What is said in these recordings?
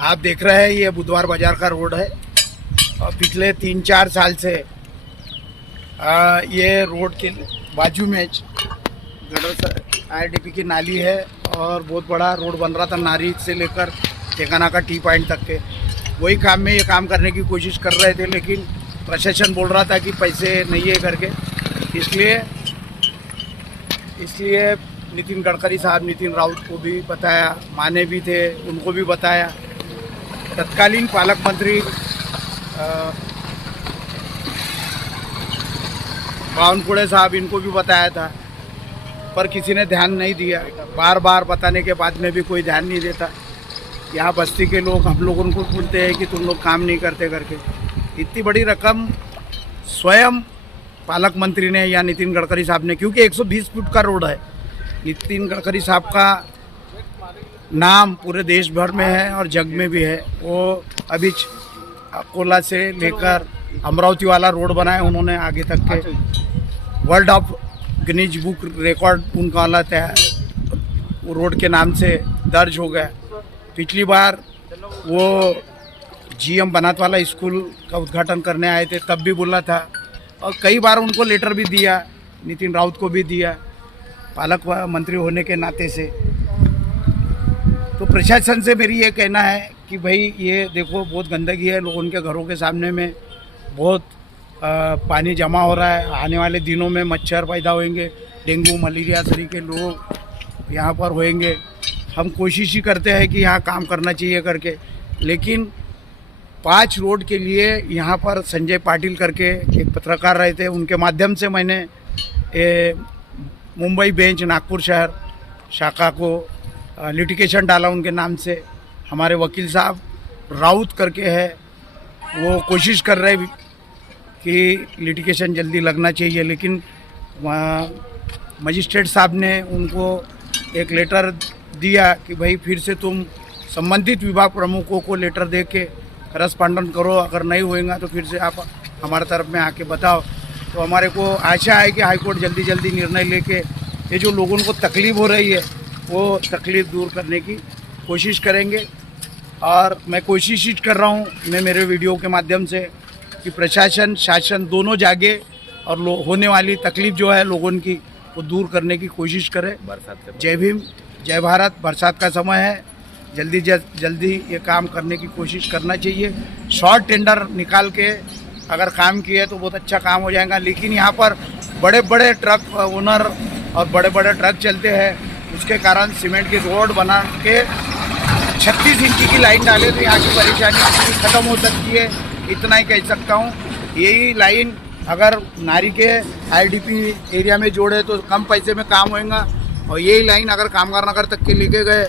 आप देख रहे हैं ये बुधवार बाजार का रोड है और पिछले 3-4 साल से ये रोड के बाजू में गडर IRDP की नाली है और बहुत बड़ा रोड बन रहा था नारी से लेकर टेकाना का टी पॉइंट तक के। वही काम में ये काम करने की कोशिश कर रहे थे, लेकिन प्रशासन बोल रहा था कि पैसे नहीं है करके। इसलिए नितिन गडकरी साहब नितिन राउत को भी बताया, माने भी थे, उनको भी बताया। तत्कालीन पालक मंत्री बावनकुड़े साहब, इनको भी बताया था, पर किसी ने ध्यान नहीं दिया। बार बार बताने के बाद में भी कोई ध्यान नहीं देता। यहाँ बस्ती के लोग हम लोग उनको बोलते हैं कि तुम लोग काम नहीं करते करके। इतनी बड़ी रकम स्वयं पालक मंत्री ने या नितिन गडकरी साहब ने, क्योंकि 120 फुट का रोड है, नितिन गडकरी साहब का नाम पूरे देश भर में है और जग में भी है। वो अभी अकोला से लेकर अमरावती वाला रोड बनाए उन्होंने, आगे तक के world of Guinness book record उनका वाला वो रोड के नाम से दर्ज हो गया। पिछली बार वो GM बनात वाला स्कूल का उद्घाटन करने आए थे, तब भी बोला था, और कई बार उनको लेटर भी दिया, नितिन राउत को भी दिया, पालक मंत्री होने के नाते से। तो प्रशासन से मेरी ये कहना है कि भाई ये देखो बहुत गंदगी है, लोगों के घरों के सामने में बहुत पानी जमा हो रहा है। आने वाले दिनों में मच्छर पैदा होंगे, डेंगू मलेरिया तरीके लोग यहाँ पर होंगे। हम कोशिश ही करते हैं कि यहाँ काम करना चाहिए करके, लेकिन 5 रोड के लिए यहाँ पर संजय पाटिल करके एक पत्रकार रहे थे, उनके माध्यम से मैंने मुंबई बेंच नागपुर शहर शाखा को लिटिगेशन डाला उनके नाम से। हमारे वकील साहब राउत करके है, वो कोशिश कर रहे कि लिटिगेशन जल्दी लगना चाहिए, लेकिन मजिस्ट्रेट साहब ने उनको एक लेटर दिया कि भाई फिर से तुम संबंधित विभाग प्रमुखों को लेटर दे के करस्पॉन्डन करो, अगर नहीं होएगा तो फिर से आप हमारे तरफ में आके बताओ। तो हमारे को आशा है कि हाईकोर्ट जल्दी जल्दी निर्णय लेके ये जो लोगों को तकलीफ़ हो रही है वो तकलीफ़ दूर करने की कोशिश करेंगे। और मैं कोशिश ही कर रहा हूँ, मैं मेरे वीडियो के माध्यम से, कि प्रशासन शासन दोनों जागे और होने वाली तकलीफ़ जो है लोगों की वो दूर करने की कोशिश करें। जय भीम, जय भारत। बरसात का समय है, जल्दी ये काम करने की कोशिश करना चाहिए। शॉर्ट टेंडर निकाल के अगर काम किए तो बहुत अच्छा काम हो जाएगा, लेकिन यहाँ पर बड़े बड़े ट्रक ओनर और बड़े बड़े ट्रक चलते हैं, उसके कारण सीमेंट की रोड बना के 36 इंची की लाइन डाले तो यहाँ की परेशानी ख़त्म हो सकती है। इतना ही कह सकता हूँ। यही लाइन अगर नारी के IRDP एरिया में जोड़े तो कम पैसे में काम होएगा, और यही लाइन अगर कामगार नगर तक के लेके गए,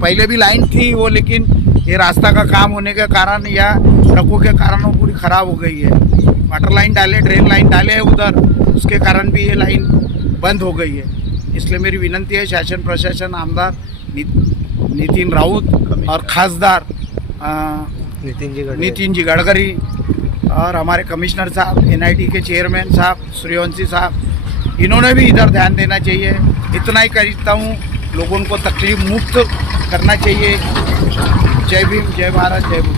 पहले भी लाइन थी वो, लेकिन ये रास्ता का काम होने के कारण या ट्रकों के कारण वो पूरी ख़राब हो गई है। वाटर लाइन डाले, ड्रेन लाइन डाले हैं उधर, उसके कारण भी ये लाइन बंद हो गई है। इसलिए मेरी विनंती है शासन प्रशासन, आमदार नितिन राउत और खासदार नितिन जी गडकरी और हमारे कमिश्नर साहब, NIT के चेयरमैन साहब सूर्यवंशी साहब, इन्होंने भी इधर ध्यान देना चाहिए। इतना ही कहता हूँ, लोगों को तकलीफ मुक्त करना चाहिए। जय भीम, जय भारत, जय भीम।